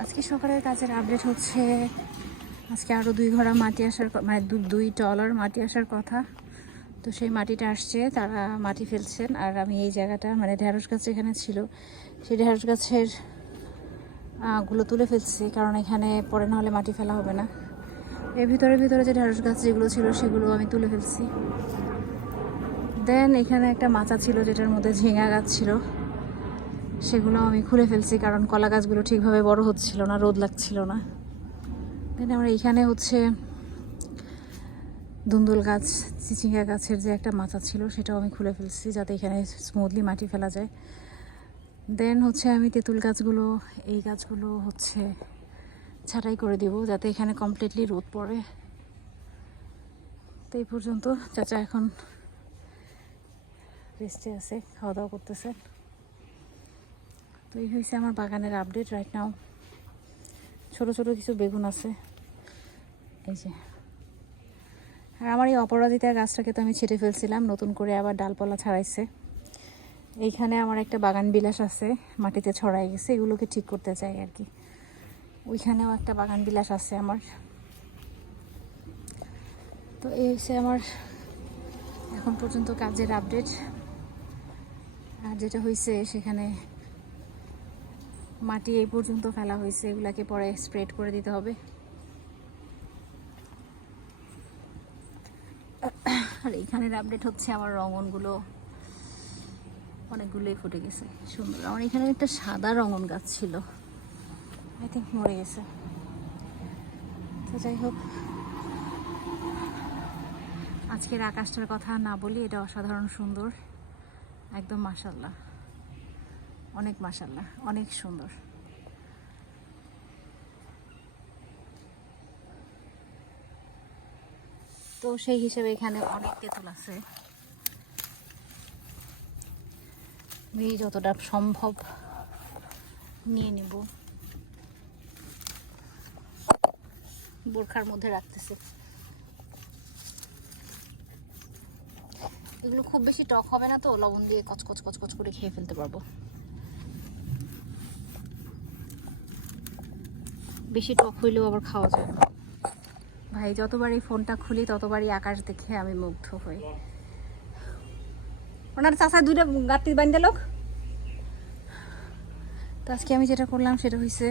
আজকে সকালের কাজের আপডেট হচ্ছে, আজকে আরও দুই ঘোড়া মাটি আসার মানে দুই টলার মাটি আসার কথা। তো সেই মাটিটা আসছে, তারা মাটি ফেলছেন। আর আমি এই জায়গাটা মানে ঢেঁড়স গাছ যেখানে ছিল, সেই ঢেঁড়স গাছেরগুলো তুলে ফেলছি। কারণ এখানে পরে না হলে মাটি ফেলা হবে না। এর ভিতরে ভিতরে যে ঢেঁড়স গাছ যেগুলো ছিল, সেগুলো আমি তুলে ফেলছি। দেন এখানে একটা মাচা ছিল, যেটার মধ্যে ঝিঙা গাছ ছিল। সেগুলো আমি খুলে ফেলছি, কারণ কলা গাছগুলো ঠিকভাবে বড় হচ্ছিল না, রোদ লাগছিল না। দেন আমরা এখানে হচ্ছে দুন্দুল গাছ, চিচিঙ্গা গাছের যে একটা মাচা ছিল, সেটাও আমি খুলে ফেলছি যাতে এখানে স্মুথলি মাটি ফেলা যায়। দেন হচ্ছে আমি তেঁতুল গাছগুলো, এই গাছগুলো হচ্ছে ছাঁটাই করে দিব যাতে এখানে কমপ্লিটলি রোদ পড়ে। তো এই পর্যন্ত, চাচা এখন রেস্টে আছে, খাওয়া দাওয়া করতেছে তো এই হয়েছে আমার বাগানের আপডেট রাইট নাও ছোট ছোট কিছু বেগুন আছে। এই যে। আর আমার এই অপরাজিতার গাছটাকে তো আমি ছেটে ফেলছিলাম, নতুন করে আবার ডালপালা ছাড়াইছে। এইখানে আমার একটা বাগান বিলাস আছে, মাটিতে ছড়াই গেছে, এগুলোকে ঠিক করতে চাই আর কি। ওইখানেও একটা বাগান বিলাস আছে আমার। তো এই হচ্ছে আমার এখন পর্যন্ত কাজের আপডেট আর যেটা হয়েছে সেখানে মাটি এই পর্যন্ত ফেলা হয়েছে, এগুলাকে পরে স্প্রেড করে দিতে হবে। আর এইখানের আপডেট হচ্ছে আমার রঙনগুলো। অনেকগুলোই ফুটে গেছে, সুন্দর। আমার এখানে একটা সাদা রঙন গাছ ছিল। আই থিঙ্ক মরে গেছে। তো যাই হোক, আজকের আকাশটার কথা না বলি, এটা অসাধারণ সুন্দর। একদম মাসাল্লাহ অনেক মাসাল্লাহ অনেক সুন্দর। তো সেই হিসেবে এখানে অনেক তেঁতুল আছে। আমি যতটা সম্ভব নিয়ে নেব। বোরখার মধ্যে রাখতেছি। এগুলো খুব বেশি টক হবে না তো, লবণ দিয়ে কচকচ কচকচ করে খেয়ে ফেলতে পারব। বেশি টক হইলেও আবার খাওয়া যায় ভাই যতবারই ফোনটা খুলি, ততবারই আকাশ দেখে আমি মুগ্ধ হই। ওনার চাষা দুইটা গাঁতি বান্ধে লোক। তো আজকে আমি যেটা করলাম, সেটা হয়েছে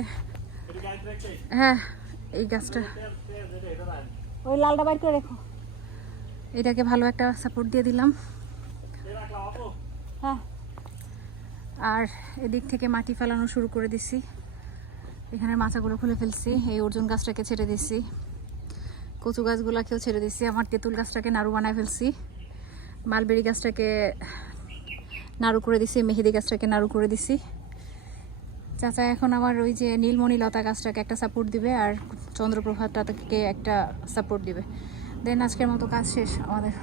হ্যাঁ এই গাছটা। ওই লালটা বাইর করে রেখো। এটাকে ভালো একটা সাপোর্ট দিয়ে দিলাম। হ্যাঁ। আর এদিক থেকে মাটি ফেলানো শুরু করে দিছি। এখানে মাচাগুলো খুলে ফেলছি। এই অর্জুন গাছটাকে ছেড়ে দিছি। কচু গাছগুলাকেও ছেড়ে দিছি। আমার তেঁতুল গাছটাকে নাড়ু বানায় ফেলছি। মালবেরি গাছটাকে নাড়ু করে দিছি। মেহেদি গাছটাকে নাড়ু করে দিছি। চাচা এখন আমার ওই যে নীলমণি লতা গাছটাকে একটা সাপোর্ট দিবে আর চন্দ্রপ্রভাতটাকে একটা সাপোর্ট দিবে। দেন আজকের মতো কাজ শেষ। আমাদের